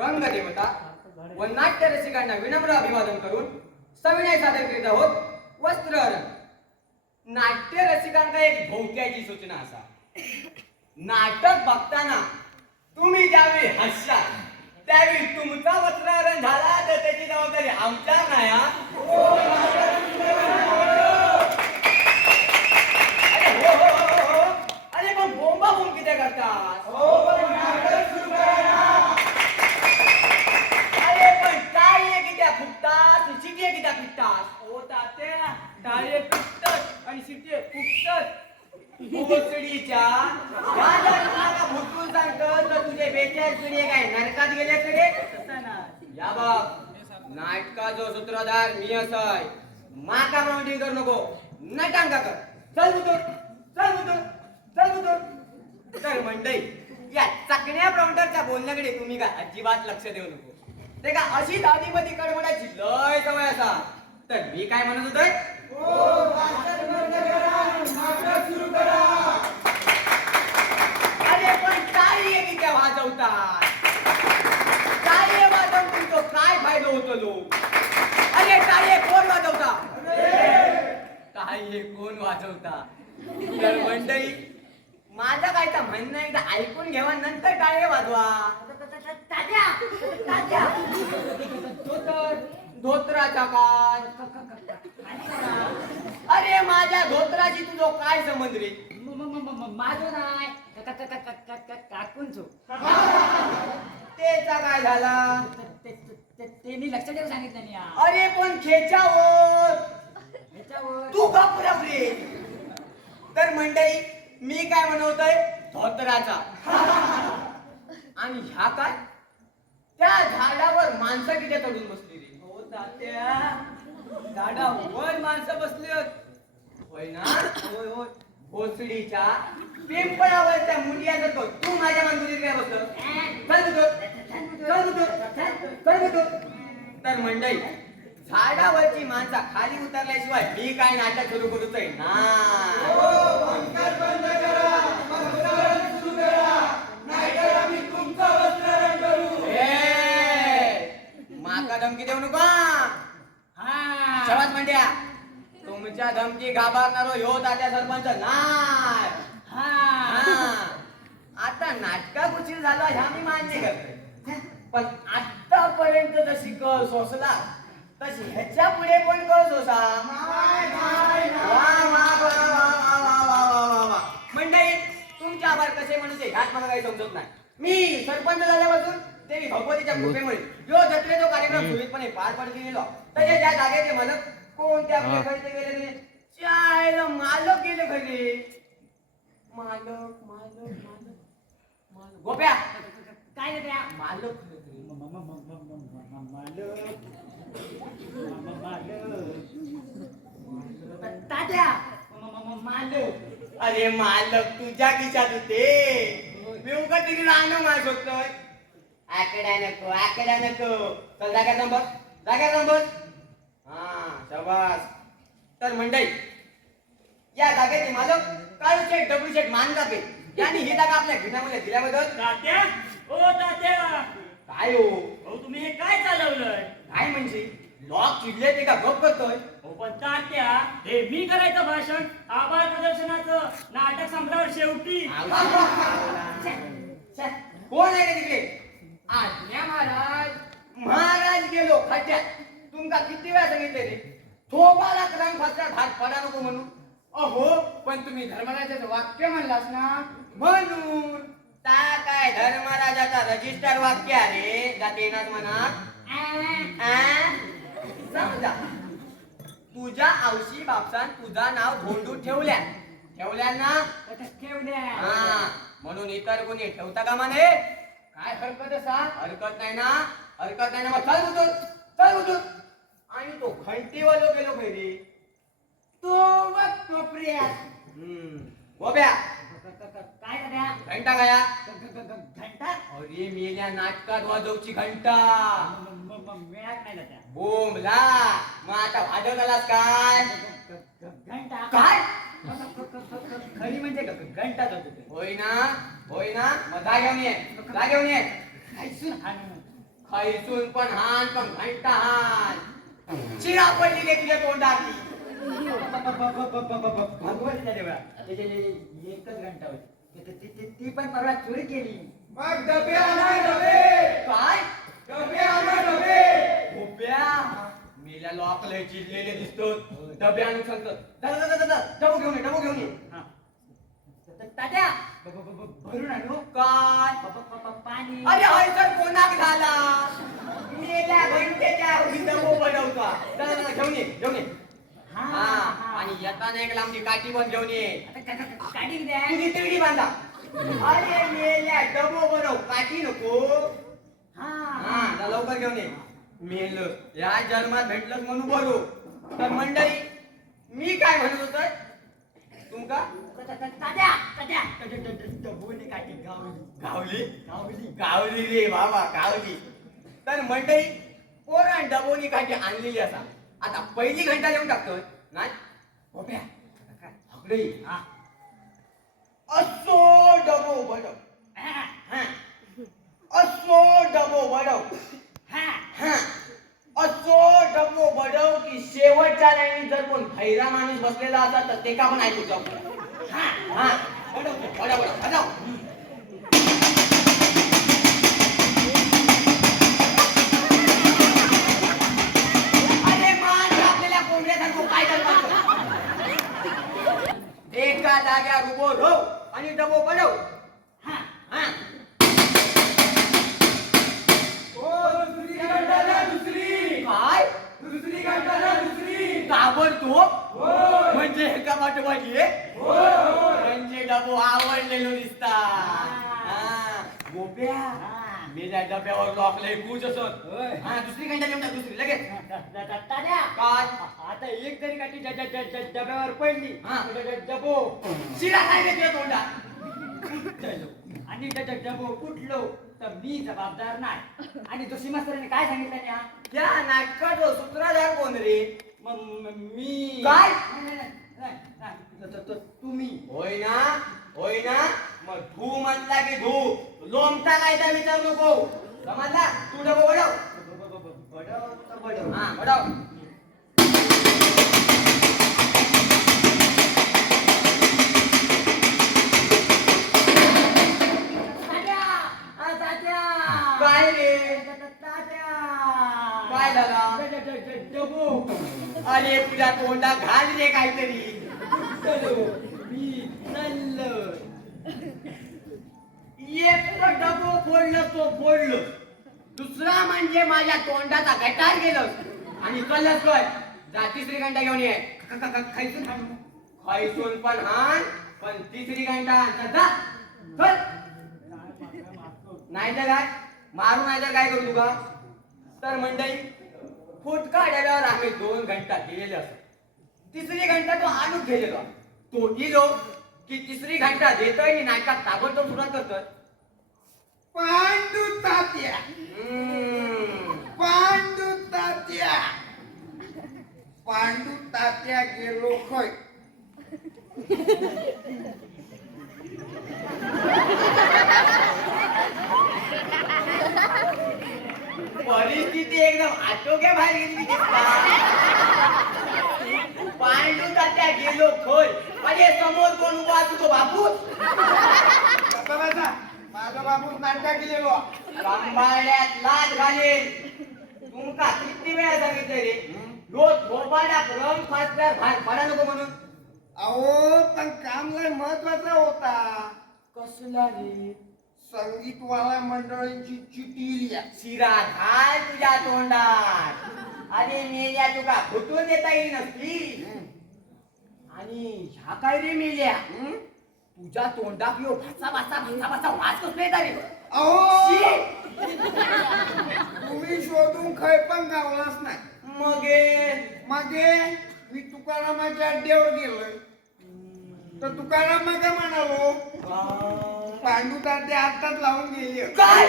रंगदेवता व नाट्य रसिकांना विनम्र अभिवादन करून सविनय सादर करीत आहोत वस्त्रहरण. नाट्य रसिकांना एक भोवक्याची सूचना असा, नाटक बघताना तुम्ही ज्यावेळी हसशाल त्यावेळी तुमचा वस्त्रहरण झाला तर त्याची जबाबदारी आमच्यावर नाही. अरे पण बोंबा बोंब किती करतात. अरे पण टाळे कित्या फुटतात, शिटे कित्या पिटतात. ओ तात्या, टाळे पिटतात आणि शिटे फुटतात. भोसडीच्या भुटून सांगतो तर तुझे 42 पिढी काय नरकात गेले सगळे. या बघ, नाटका जो सूत्रधार मी असाय, माका माउंटिंग करू नको, नटांका कर. चल बुतूर, चल बुतूर, चल बुतूर. तर मंडई, या चकण्या प्रॉम्प्टरच्या बोलण्याकडे तुम्ही काय अजिबात लक्ष देऊ नको. ते का अशी दादीमध्ये कडवडायची लय सवय असा. तर मी काय म्हणत होतोय, अरे पण टाळी किती वाजवतात. टाळे वाजवून तो काय फायदा होतो लोक. अरे टाळे कोण वाजवता, टाळे कोण वाजवता. तर मंडळी, माझं काय तर म्हणणं आहे, एकदा ऐकून घ्यावा नंतर टाळे वाजवा. धोत्राचा काय. अरे माझ्या धोत्राची तुझं काय संबंध रे. माझं नाही काकूंचो. तेचा काय झाला. त्यांनी लक्ष देऊ सांगितलं नाही. अरे पण खेच्यावर ह्याच्यावर तू घाबरव रे. तर मंडळी, मी काय म्हणतोय, धोत्राचा. आणि ह्या काय, त्या झाडावर माणसं किती चढून बसली रे. हो तात्या, झाडावर माणसं बसली आहेत. होय ना. होय होय. भोसडीच्या पिंपळावर त्या मुंडिया जातो. तू माझ्या मानगुडीत काय बसतो. चल बुतो, चल बुतो, चल बुतो. तर मंडळी, झाडावरची माणसा खाली उतरल्याशिवाय मी काय नाटक सुरू करूच ना. माका धमकी देऊ नका. शबास मंड्या, तुमच्या धमकी घाबरणारो ह्यो तात्या सरपंच नाय. आता नाटकात उशीर झाला ह्या मी मान्य करते, पण आतापर्यंत जशी कळ सोसला तशी ह्याच्या पुढे पण कळ सोसा. मंडळी, तुमचे आभार कसे म्हणते ह्यात मला काही समजत नाही. मी सरपंच झाल्यापासून देवी भगवतीच्या कृपेमुळे यो जत्रेचा कार्यक्रम सुरळीतपणे पार पडत गेलो. तर त्या जागेचे मालक कोणत्या खरेदी गेले रे. चायला मालक गेले खरे. मालक मालक मालक मालक गोप्या काय रे त्या मालक तात्या मालक. अरे मालक तुझ्या खिशात होते. मी उगा तिकडे राहणं माल शोधतोय. आकड्या नको. चल जागा नंबर. हा शाबास. तर मंडई, या जागेचे मालक काळू शेठ डब्ल्यू शेठ मानकापे यांनी ही जागा आपल्या घिण्यामध्ये दिल्याबद्दल. तात्या, ओ तात्या, काय हो, अहो तुम्ही हे काय चालवलंय. काय म्हणजे लॉक चिडले ते का गप करतोय. हो पण तात्या, हे मी करायचं भाषण आभार प्रदर्शनाचं नाटक संपल्यावर शेवटी. कोण आहे रे तिकडे. आज्ञा महाराज. महाराज गेलो खड्ड्यात. तुमका किती वेळा सांगितले रे, थोबाला रंग फसल्यात हात पडा नको म्हणून. अहो पण तुम्ही धर्मराजाचं वाक्य म्हणलास ना, म्हणून ता काय धर्मराजाचा रजिस्टर वाक्य आहे जातेनाच म्हणा. समजा तुझ्या आवशी बापसान तुझा नाव धोंडून ठेवल्या ना. ठेवल्या. म्हणून इतर कोणी ठेवता कामा नये. काय हरकत असा. हरकत नाही ना. मग चल उठून. आणि तो घंटीवालो गेलो खैरी. तो मग कोपऱ्यात. गोप्या काय झाल्या. घंटा गाया. घंटा अरे मेल्या नाटकात वाजवची घंटा. मिळत नाही त्या बोंबला. मग आता वाजवलास काय. घंटा काय खरी म्हणजे घंटा जातो. होय ना. मग जा घेऊन ये. ऐसून हाणू. खायचून पण हान पण घंटा हान चिरा पडली रे तुझ्या तोंडात भगवंताच्या देवळा एकच घंटा होती ती पण परवा चोरी केली. मग डबे आणा डबे. काय डबे आणा डबे. भोप्या मेल्या लॉकला चिडलेले दिसतो डबे आणून सांगतो डबो घेऊन ये डबो घेऊन ये हा. तात्या भरून आणू काय पाणी. अरे हाय तर कोणाक झाला मेल्या घंटेच्या डबो बनवता घेऊन ये घेऊन ये हा, हा हा. आणि येताना एक लांबी काठी पण घेऊन ये काढी द्या. तुझी तिरडी बांधा अरे मेल्या डबो बनव काठी नको हा हा आता लवकर घेऊन ये मेल या जन्मात भेटलं म्हणून बोलू तर मंडळी मी काय म्हणत होतो तुमका तात्या डबोने काढी गावली गावली गावली रे बाबा गावली तर मंडळी पोरान डबोनी काठी आणलेली असा आता पहिली घंटा देऊन टाकतोय नाही भोप्या हकडे हा असो डबो बनव हा हा असो डबो बनव हा हा असो डबो बनव की शेवटच्या लाईनीत जर कोण भैरा माणूस बसलेला असा तर ते का पण ऐकू जाऊ हा हा बनव बनव बनव अरे मान आपल्याला कोंबड्यासारखं काय करतात एका जाग्यावर उभो राहू आणि डबो बनव हा हा दुसरी घंटा ना दुसरी. काय दुसरी घंटा ना दुसरी. ताबडतोब होय. म्हणजे एका पाठोपाठी एक होय होय. म्हणजे डबो आवडलेलो दिसता हा गोप्या हा. मी त्या डब्यावर लॉकले कूच असत होय. हा दुसरी घंटा देऊन टाक दुसरी लगेच तात्या काय आता एक जरी काठी डब्यावर पडली हा. डबो शिरा काय रे तुझ्या तोंडात आणि डबो कुठलो तर मी जबाबदार नाही. आणि तो सीमास्तराने काय सांगितलं ना त्या नाटकात सूत्रधार कोण रे मी काय? तुम्ही होय ना मग धू म्हटला की धू लोमता काय त्या विचारू नको समजला तू डबो बडव हा बडव काय रे काय झाला अरे तुझ्या तोंडा घाल रे काहीतरी एक तर डबो फोडलं तो फोडलं दुसरा म्हणजे माझ्या तोंडाचा गटार गेलं आणि कळलंच काय जा तिसरी घंटा घेऊन ये खायचून खायचून पण हान पण तिसरी घंटा आण. जा चल. नाही तर काय मारू नाही तर काय करू तुका तर मंडळी फुटका डब्यावर आम्ही 2 घंटा गेलेले असतो तिसरी घंटा तो आणून गेलेलो तो गेलो की तिसरी घंटा देतोय आणि नाटकात ताबडतोब सुरुवात करतोय पांडू तात्या. पांडू तात्या. पांडू तात्या गेलो खय. परिस्थिती एकदम आटोक्या बाहेर गेली दिसता पांडू तात्या गेलो खोय अरे समोर कोण उभा असतो तो बापूस गप्पा बसा. माझा बाबू नाटका गेलेलो. कंबाड्यात लाज घालेल तुमका किती वेळा सांगितलं रे रोज थोपाड्यात रंग फासल्यावर बाहेर पडा नको म्हणून अहो पण काम लय महत्वाचा होता. कसला रे संगीतवाला मंडळींची चिठी लिहा. शिरा घाल तुझ्या तोंडात अरे मेल्या तुका फुटून देता येईल नसती आणि ह्या काय रे मेल्या तुझ्या तोंडात यो भाचा वास कसला येता रे अहो शी! तुम्ही शोधून खय पण गावलाच नाही. मगे मी तुकारामाच्या अड्ड्यावर गेलोय तर तुकाराम मग म्हणालो पांडू तात्या आत्ताच लावून गेली. काय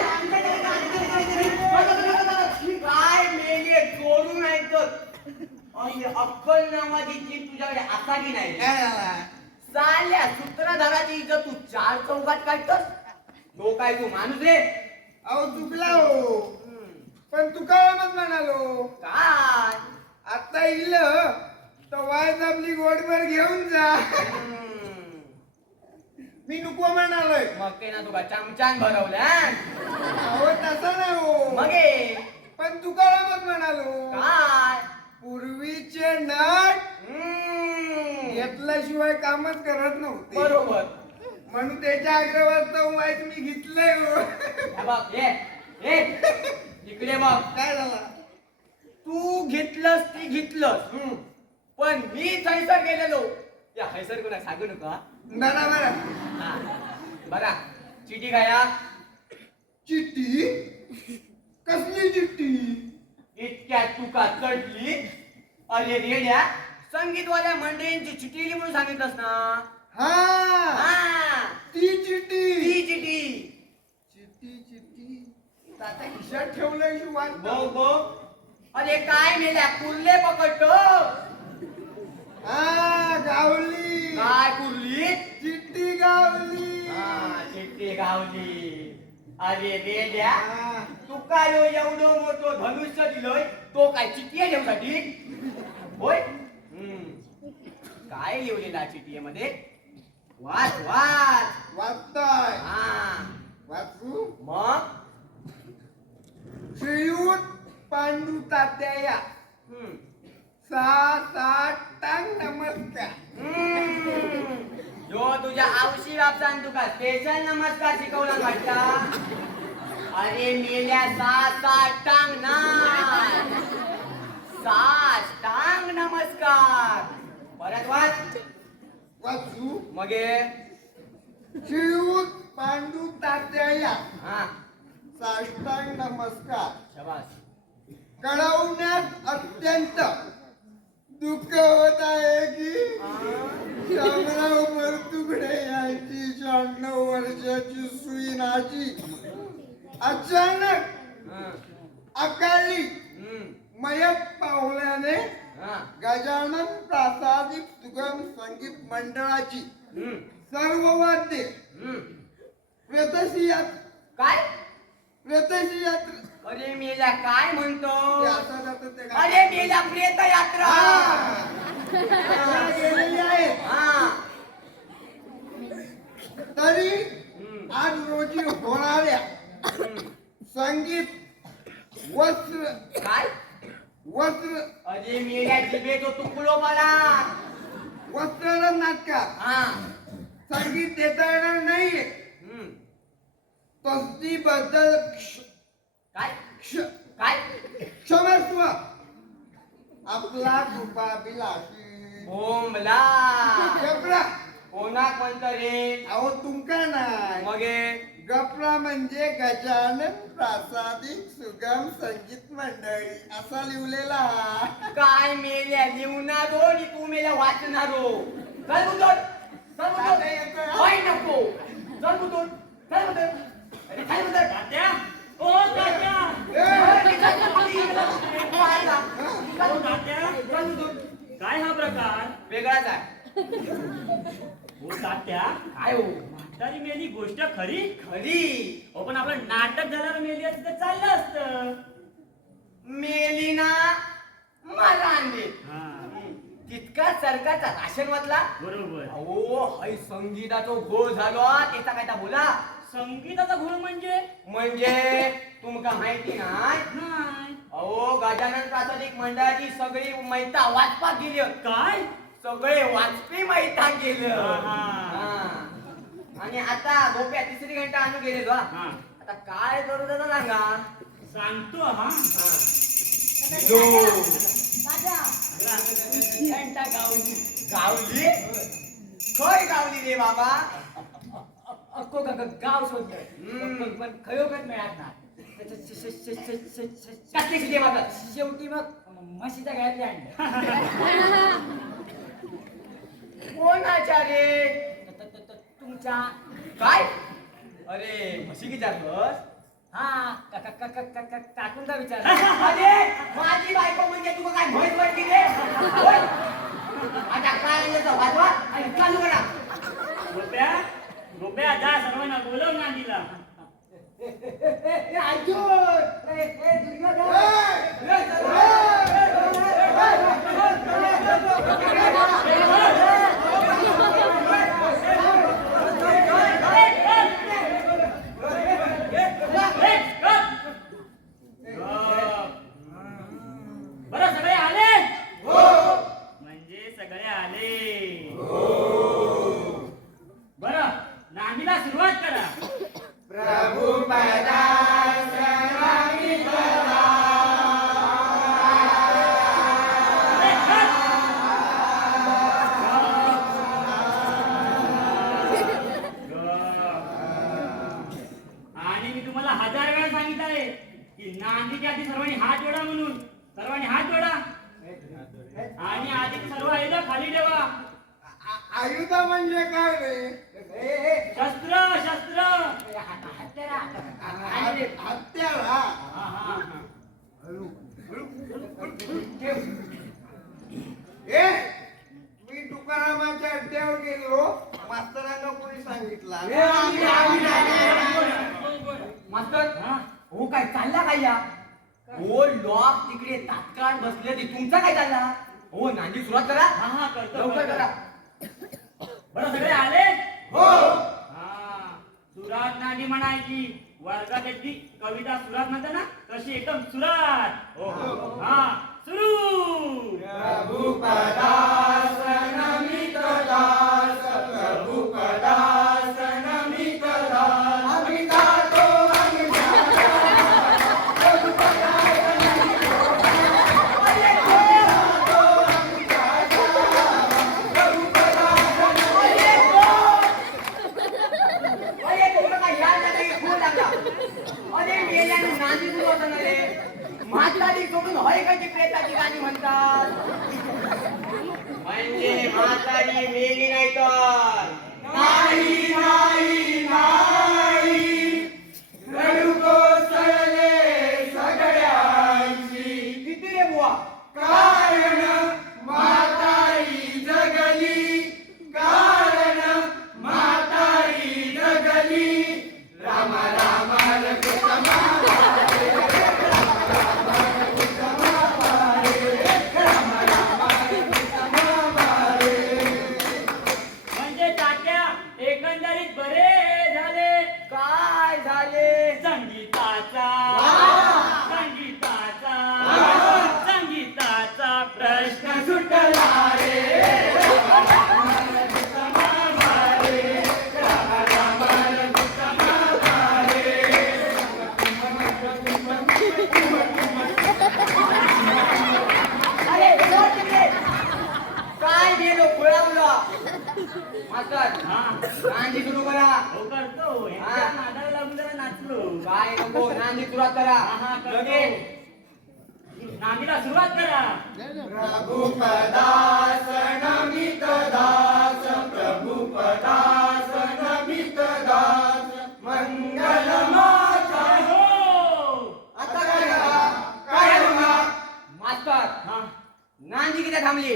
काय मेले चोरून ऐकत आणि अक्कल नावाची जीभ तुझ्याकडे आता की नाही काय झाला? साल्या सूत्रधाराची इज्जत तू 4 चौकात काढतोस तो काय तू माणूस रे अहो चुकला हो. पण तुकारामच म्हणालो. काय आता इल तर वायच आपली गोडभर घेऊन जा. मी नको म्हणालोय. मग ते ना तुका चमचान भरवल्या अहो तसं नाही हो. मगे पण तुकारामच म्हणालो. काय पूर्वीचे नट घेतल्याशिवाय कामच करत नव्हते. बरोबर म्हणून त्याच्या आग्रहास्तव वाईट मी घेतलंय हो. हे बघ ये इकडे बघ. काय झाला? तू घेतलंस ती घेतलंस पण मी थैसर गेलेलो. या हैसर कोणा सांगू नका. बरोबर. हा. बघा चिठी गाया चिठ्ठी? कसली चिठ्ठी? इतक्या तुका चढली. अरे रेड्या संगीतवाल्या मंडळींची चिठी लिही म्हणून सांगितलंस ना. हा हा ती चिठ्ठी. ती चिठी चिठ्ठी आता खिशात ठेवलंय शिवाय. बघ बघ. अरे काय मेल्या कुर्ले पकडतो. हा गावली. काय कुर्ली. चिठ्ठी गावली. हा चिठ्ठी गावली. अरे रेड्या हा. तुका यो एवढं मोठं धनुष्य दिलंय तो काय चिठ्ठी आहे ठेवसाठी होय. काय लिहिलेला चिठ्ठी मध्ये वाच वाच. वाचताय. हा वाचू. मग श्रीयुत पांडू तात्या या. 6-7 नमस्कार. जो तुझ्या आवशी बापसान तुका स्पेशल नमस्कार शिकवला वाटता. अरे मेल्या 7 टांग ना 7 टांग नमस्कार. परत वाच. वाचू. मगे श्रीयुत पांडू तात्या या. हा साष्टांग नमस्कार. शाबास. कळवण्यात अत्यंत दुःख होत आहे की शामराव परतुकडे यांची 96 वर्षाची सुईनाची अचानक अकाली मयत पावल्याने गजानन प्रासादिक सुगम संगीत मंडळाची सर्व वाद्ये प्रेतशी काय यात्रा. अरे मेल्या काय म्हणतो. ते असं जातं ते काय? अरे मेल्या प्रेत यात्रा. हा, गेलेली आहे. हा तरी आज रोजी होणाऱ्या संगीत काय वस्त्र अरे मेल्या जिबे तो तुकडो मला. वस्त्र नाटकात हा संगीत देता येणार नाहीये. तस्तीबद्दल काय काय क्षमस्व. आपला कृपाभिलाषी बोंबला गपरा. कोणाक म्हणत रे. अहो तुमका नाही. मगे गपरा म्हणजे गजानन प्रासादिक सुगम संगीत मंडळी असा लिहिलेला. काय मेल्या लिहणारो आणि तू मेल्या वाचणारो. चल बुदोड चल बुदोड. होय नको चल बुदोड चल बुदोड. अरे चल बुदोड. तात्या ओ तात्या ओ तात्या काय हा प्रकार. वेगळाच आहे. हो तात्या काय हो म्हातारी मेली गोष्ट खरी. खरी. हो पण आपलं नाटक झाल्यावर मेली असतं तर चाललं असतं. मेली ना मला आणली. हा तितका सरकारचा राशन वाचला. बरोबर. अहो हाय संगीताचा घोळ झालो त्याचा काय ता बोला. संगीताचा घोळ म्हणजे तुमका माहिती नाही. नाही. अहो गजानन प्रासादिक मंडळाची सगळी मैता वाचपाक गेली. काय सगळे वाचपी मैता गेलं. हा. आणि आता गोप्या 3री घंटा आणून गेले बा. हा. आता काय करू त्याचा सांगा. सांगतो हा. घंटा गावली. गावली खय गावली रे बाबा. अक्को गाव शोधलं पण खरोखर मिळत ना. कसली शिदे बाबा. शेवटी मग म्हशीच्या गळ्यातली आणलं. कोणाच्या रे. तुमच्या. काय अरे म्हशी विचारलंस. हा काकूंचा विचार. अरे माझी बायको म्हणजे तुला काय म्हैस वाटली रे. होय? आता काय याचा वाजवा आणि चालू करा. गोप्या जा सर्वांना बोलव नांदीला. ऐकून बरं सगळे आले म्हणजे सगळे आले बरं नांदीला सुरुवात करा प्रभू आणि मी तुम्हाला 1000 वेळा सांगितलं आहे की नांदीच्या आधी सर्वांनी हात जोडा म्हणून सर्वांनी हात जोडा आणि आधी सर्व आईला खाली ठेवा आयुध म्हणजे काय रे शस्त्र शस्त्र हत्यारा हा, हा. ए मी तुकारामाच्या अड्ड्यावर गेलो मास्तरांना कोणी सांगितलं मास्तर हा? हो काय चालला काय या हो लॉक तिकडे तात्काळ बसले ती तुमचा काय चालला हो नांदी सुरुवात करा हा, हा, करतो, लवकर करतो. करा बरं सगळे आले हो हा सुरात नांदी म्हणायची वर्गात एकटी कविता सुरात म्हणते ना तशी एकदम सुरात हो. हा सुरू प्रभू पदास नमित दास प्रभू पदास नमित दास आम्ही गातो आम्ही अरे तुला काय याद नाही की खूप लागला अरे मेल्याने नांदी सुरुवात होणार रे म्हातारी सोडून होय का ती प्रेताची गाणी म्हणतात म्हणजे म्हातारी मेली नाही तर नाही नाही नाही रडू कोसळले सगळ्यांची किती रे बुवा कारण म्हातारी जगली कारण म्हातारी जगली राम राम रघुतम म्हणजे तात्या एकंदरीत बरे झाले काय झाले संगीताचा संगीताचा संगीताचा प्रश्न सुटला रे अरे सोड तिकडे. काय गेलो खुळावला मास्तर हा नांदी सुरू करा हो करतो ह्यांच्या नादाला लागून जरा नाचलो काय नको नांदी सुरुवात करा हा, हा, करतो. लगेच. नांदीला सुरुवात करा प्रभू पदास नमित दास प्रभू पदास नमित दास मंगल माता हो आता काय करा काय करा मास्तर हा नांदी किती थांबली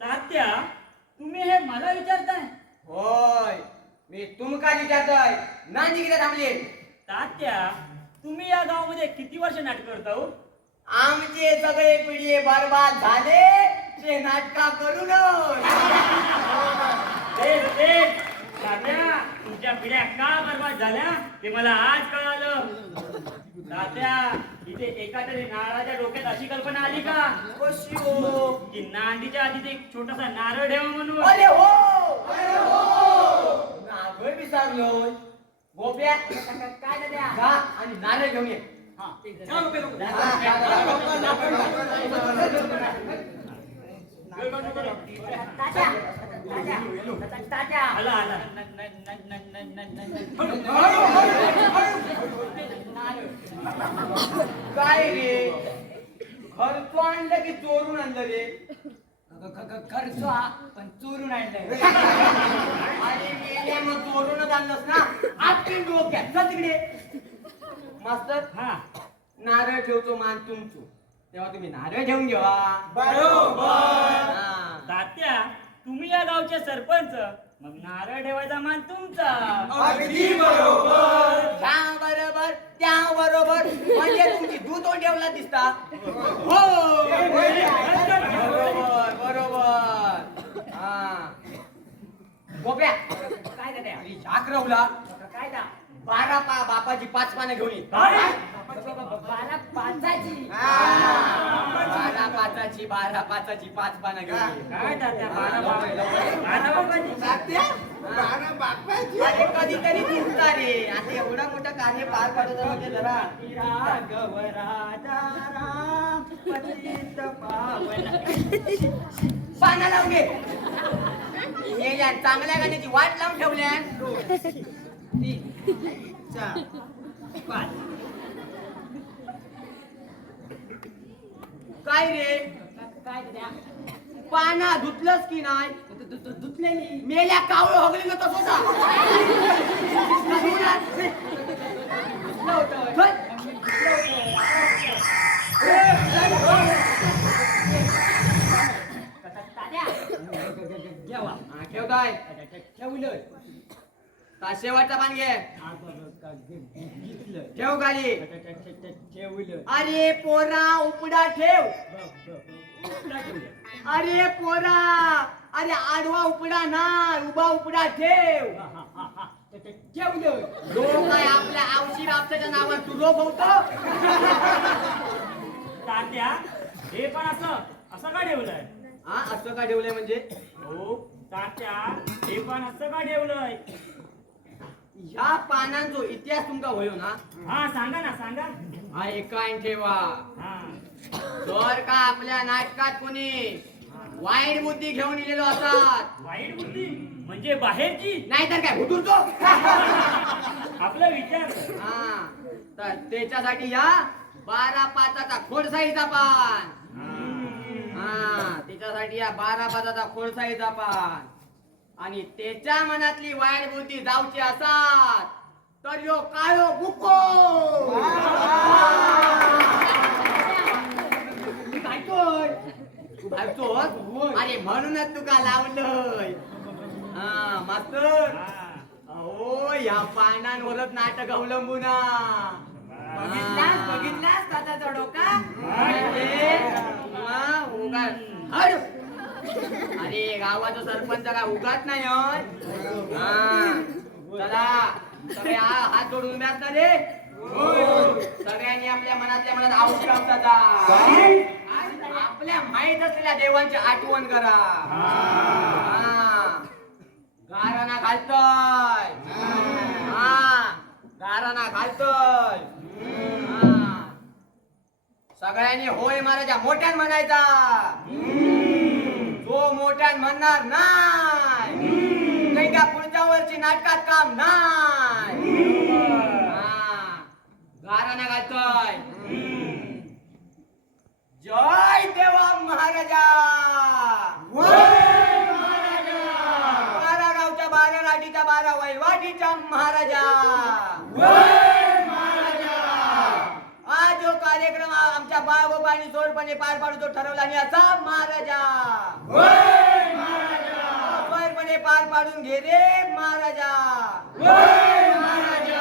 तात्या तुम्ही हे मला विचारताय होय मी तुमका विचारतोय नांदी किती थांबली तात्या तुम्ही या गावामध्ये किती वर्ष नाटक करता हो आमचे सगळे पिढी बरबाद झाले ते नाटका करून तेच तात्या तुमच्या पिढ्या का बरबाद झाल्या ते मला आज कळालं तात्या इथे एका तरी नारळाच्या डोक्यात अशी कल्पना आली का कशी हो की नांदीच्या आधीच एक छोटासा नारळ ठेवा म्हणून अरे हो नागोय विचारलोय गोप्या काय झाल्या जा आणि नारळ घेऊन ये हा, जा, गोप्या, नको. जा, हा, जा, जा, जा, लवकर, लवकर, लवकर. आला आला काय रे खर्च आणलं की चोरून आणलं रे खर्च पण चोरून आणलंय आणि मेल्या मग चोरूनच आणलंस ना आपली डोक्यात जा तिकडे मास्तर हा नारळ ठेवतो मान तुमचो तेव्हा तुम्ही नारळ ठेवून घ्या बरोबर हा. तात्या तुम्ही या गावचे सरपंच मग नारळ ठेवायचा मान तुमचा. अगदी बरोबर. त्या बरोबर त्या बरोबर म्हणजे तुमची दूध ठेवला दिसता. हो बरोबर बरोबर. हा गोप्या काय झालं अरे जागरवला काय दा 12 बापाची 5 पानं घेऊन ये. काय? 12 पाचाची. 12 पाचाची 5 पानं घेऊन ये. काय तात्या? बारा बाबांची. तात्या, बारा बापाची. अरे कधीतरी दिसता रे. आता एवढा मोठा कार्य पार पाडत म्हणजे जरा राघव राजा राम पतित पावन. पाना लावून घे. हे या चांगल्या गाण्याची वाट लावून ठेवल्या. 3 4 5. काय रे काय द्या पाना धुतलंस की नाही? धुतलेली. मेल्या कावळ हगली का तसंच आ? जेवा हा, ठेवताय ठेवलं. शेवटचा पान घे. घेतलं. ठेव खाली. ठेवलं. अरे पोरा उपडा ठेव. अरे पोरा अरे आडवा उपडा नाही उभा उपडा ठेव. ठेवलं. लोक काय आपल्या आवशी बापच्या नावावर तू रोग होतो. तात्या हे पण असं का ठेवलंय? हा असं का ठेवलंय म्हणजे? हो तात्या हे पण असं का ठेवलंय? ह्या पानांचो इतिहास तुमका होयो ना? हा सांगा ना सांगा. हा एकान ठेवा. हा जर का आपल्या नाटकात कोणी वाईट बुद्धी घेऊन इलेलो असतात वाईट बुद्धी म्हणजे बाहेरची. नाहीतर काय हुटूरतो. आपला विचार. हा तर त्याच्यासाठी या 12 पाचाचा खोडसाईचा पान. हा त्याच्यासाठी या 12 पाचाचा खोडसाईचा पान. आणि त्याच्या मनातली वाईट बुद्धी जाऊची असतात तर यो काळो बुको. तू काय कर तू भाबतो अरे म्हणूनच तुका लावलंय. हा मास्तर अहो या पानांवरच नाटक अवलंबून बघितलास दादाचा डोका. अरे गावाचा सरपंच काय उगाच नाही होय. हा चला सगळे हात जोडून उभे असतात रे. सगळ्यांनी आपल्या मनात आवशी आपला आपल्या माहित असलेल्या देवांची आठवण करा. गाराना घालतोय. गाराना घालतोय. सगळ्यांनी होय महाराजा मोठ्यान म्हणायचा. जो मोठ्यान म्हणणार नाही काही का पुढच्या वर्षी नाटकात काम नाही. गाराना घालतोय. जय देवा महाराजा. 12 गावच्या 12 राठीच्या 12 वैवाटीच्या महाराजा. आज जो कार्यक्रम आमच्या बाळगोपानी जोरपणे पार पाडू तो ठरवला आणि असा महाराजा. जोरपणे पार पाडून घे रे महाराजा. आणि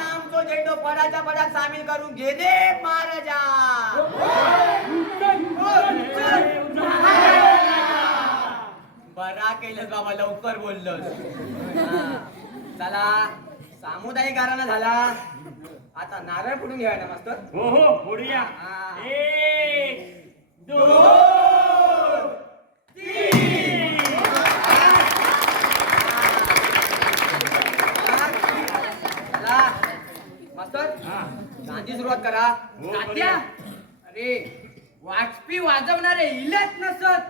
आमचो झेंडो पडाचा पडाक सामील करून घे रे महाराजा. बरा केलं बाबा लवकर बोललोस. चला सामुदायिक गाराणा झाला. आता नारळ फोडून घ्या ना मास्तर. हो हो फोडूया. हा. 1 2 3. चला मास्तर गांधी सुरुवात करा. हो, तात्या अरे वाजपी वाजवणारे इलेच नसत.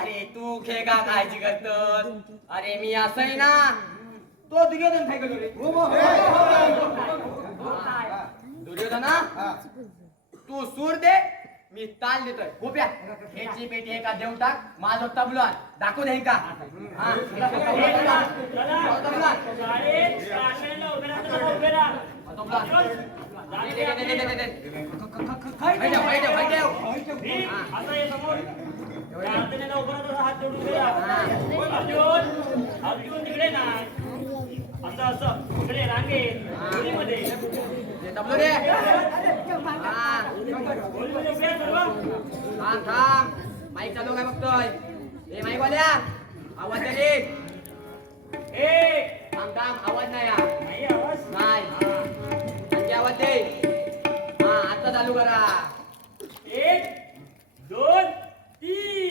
अरे तू खेळा काळजी करतोस. अरे मी असं ना तो दुर्योधन काय करतो रे. दुर्योधना तू सूर दे मी ताल देतोय. गोप्या ह्याची पेटी हे का देऊन टाक. माझं तबला दाखवून हे का. हा. तबला. तबला. दे, दे, दे, दे, दे, दे. आता हे समोर प्रार्थनेला लवकरात हात जोडून दे. अर्जुन अर्जुन तिकडे नाही असं असं तिकडे रांगेत खोलीमध्ये तबलो रे हा खोलीमध्ये उभे आहे सर्व. थांब थांब माईक चालू काय बघतोय ए माईक वाल्या आवाज दे ए थांब थांब आवाज नाही या नाही आवाज नाही आणखी आवाज दे हा आता चालू करा 1 2 3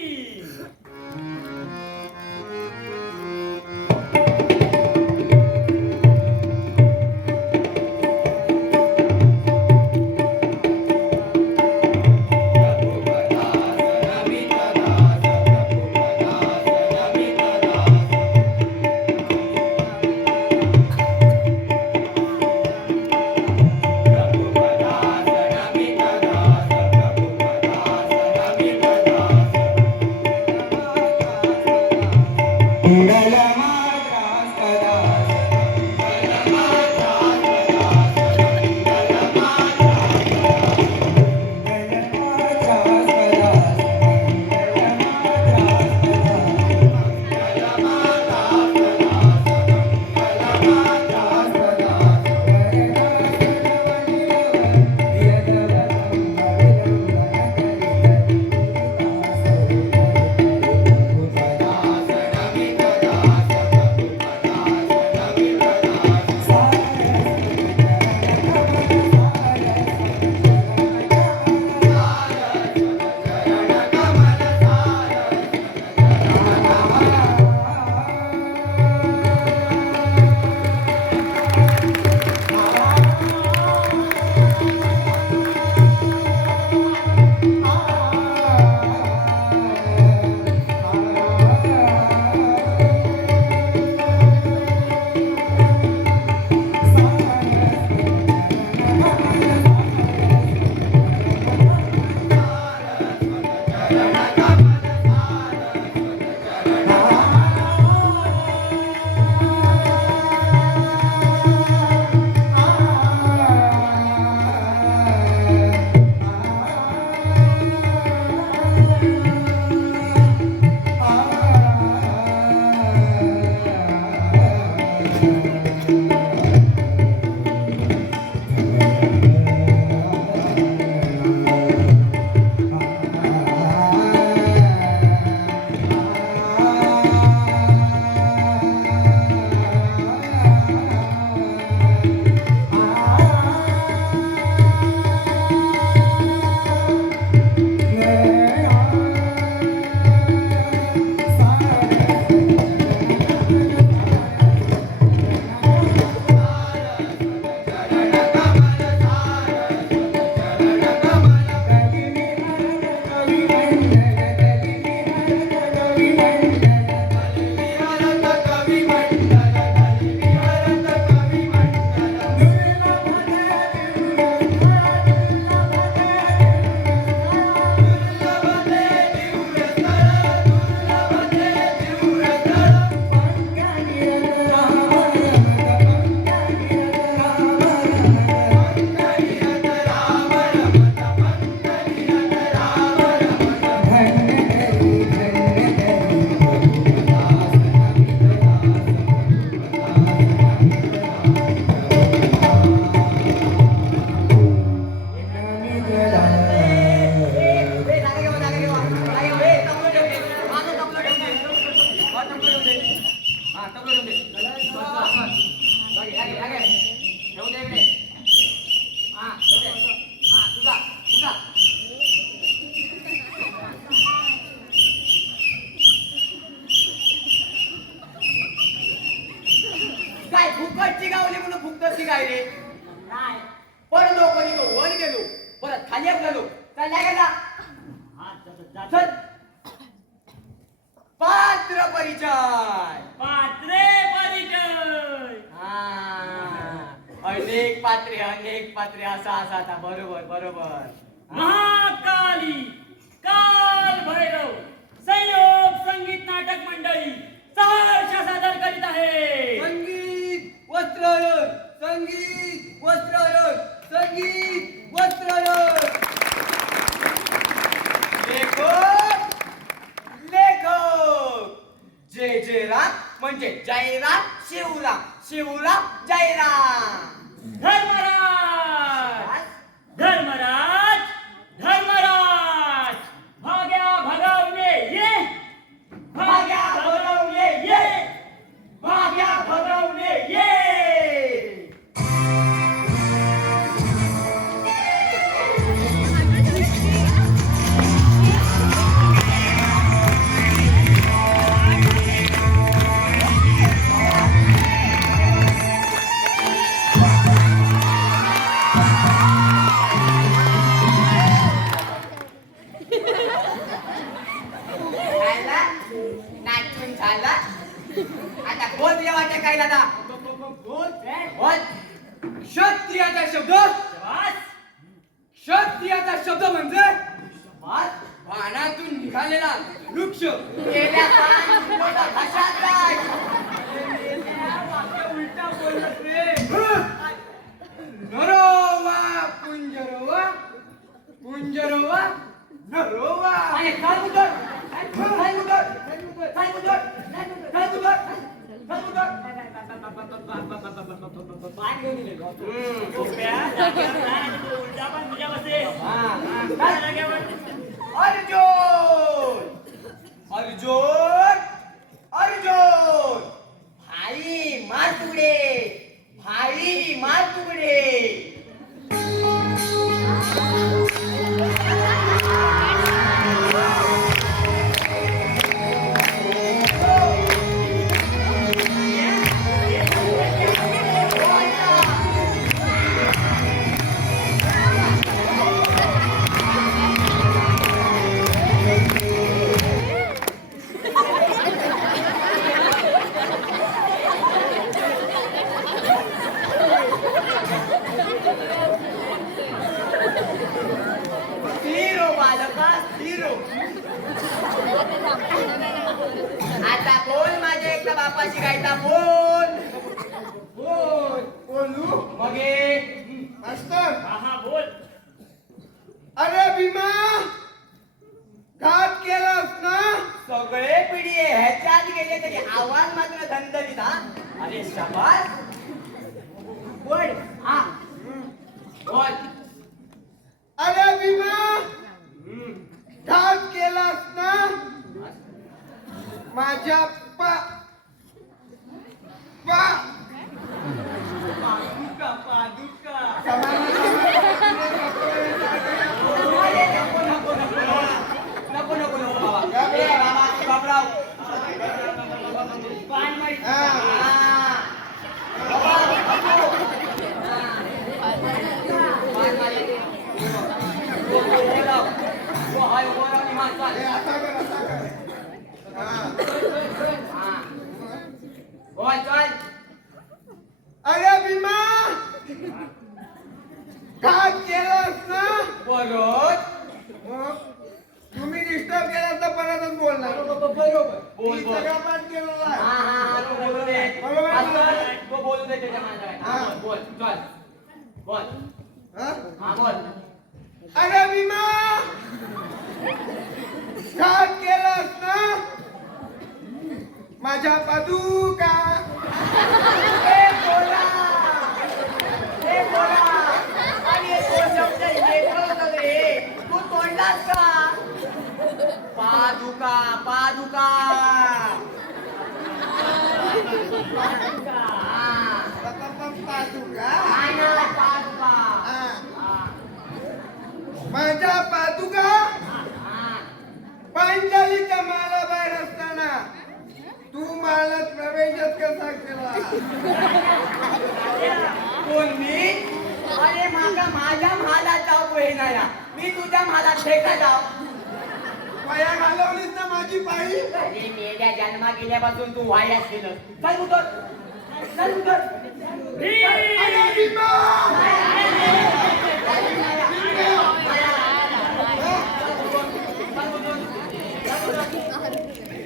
फुकटची गावली म्हणून फुकटची काय रे नाही पण लोकांनी तो वर गेलो परत खाली गेलो चालला गेला चल पात्र परिचय पात्रे परिचय अनेक पात्रे असा आता बरोबर बरोबर महाकाली काल भैरव संयोग संगीत नाटक मंडळी सहर्ष सादर करीत आहे संगीत वस्त्रहरण संगीत वस्त्रहरण संगीत वस्त्रहरण लेखक शिवराम जयराम. धर्मराज धर्मराज धर्मराज भाग्या भगवणे ये भाग्या भगवणे ये भाग्या भगवणे ये. झाला नाचून झाला. आता बोल तुझ्या वाट्या काय दादा बोल बोल. क्षत्रियाचा शब्द शाबास क्षत्रियाचा शब्द म्हणजे पानातून निघालेला वृक्ष. गेल्या पान फुलोचा घशात जाय. उलटा बोलत रे. नरोवा कुंजरोवा कुंजरोवा नरोवा. आणि काय मुदत? काय मुदत? काय मुदत? काय मुदत? काय मुदत? पाय घेऊन गेलो. सोप्या जागेवर जा आणि तो उलटा पण तुझ्या बसेल. काय जागेवर? अर्जुन अर्जुन अर्जुन भाई मार तुकडे भाई मार तुकडे. स्थिरो बालका स्थिरो. आता बोल माझ्या एकटा बापाची गायता बोल बोल बोलू मग मास्तर. हा हा बोल. अरे भीमा घात केलास ना. सगळे पिढी ह्याच्यात गेले तरी आवाज मात्र धंदलीत. हा अरे शाबास बोल. हा बोल. अरे भीमा घात केलास ना. माझ्या पा पा पादुका पादुका. अरे नको नको नको नको नको नको बाबा. ए बाबा बाबराव पान माहिती. हा. बाबा नको. पान मारे. तो हाय वर आणि माणसा. हे असा कर असा कर. हा. हा बोल चल. अरे भीमा घात केलास ना. बरोबर मग तुम्ही डिस्टर्ब केला तर परतच बोलणार. बरोबर बोल मी बोल. सगळा पाठ केलेला हा आहे. हा हा तो बोलू दे. बरोबर आहे. आता तो बोलू दे त्याच्या मागे. हा हा. बोल चल बोल. हा? हा बोल. अरे भीमा घात केलास ना. माझ्या पादुका. ए बोला ए बोला. आणि तो शब्द येतो रे. तू तोडलास का. पादुका पादुका. हा. पादुका. काय ना पादुका. हा. हा. माझ्या पादुका हा. पांचालीच्या मालाबाहेर असताना तू मला प्रवेशच कसा केला. कोण मी. अरे माका माझ्या महालात जाऊ पोहे नाही. मी तुझ्या महालात फेका जाऊ. पाया घालवलीस ना माझी पायी. अरे मेल्या जन्मा गेल्यापासून तू वायास गेलं. चल उतर चल उतर. अरे भीमा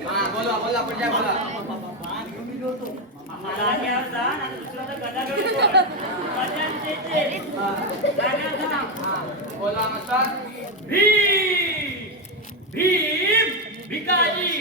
हा बोला बोला पुढच्या बोला. मला जागेवर जा आणि दुसऱ्याला गदा घेऊन बोल. कल्याण देते. जागेवर जा. हा बोला मस्तर. भीम भीम भिकाजी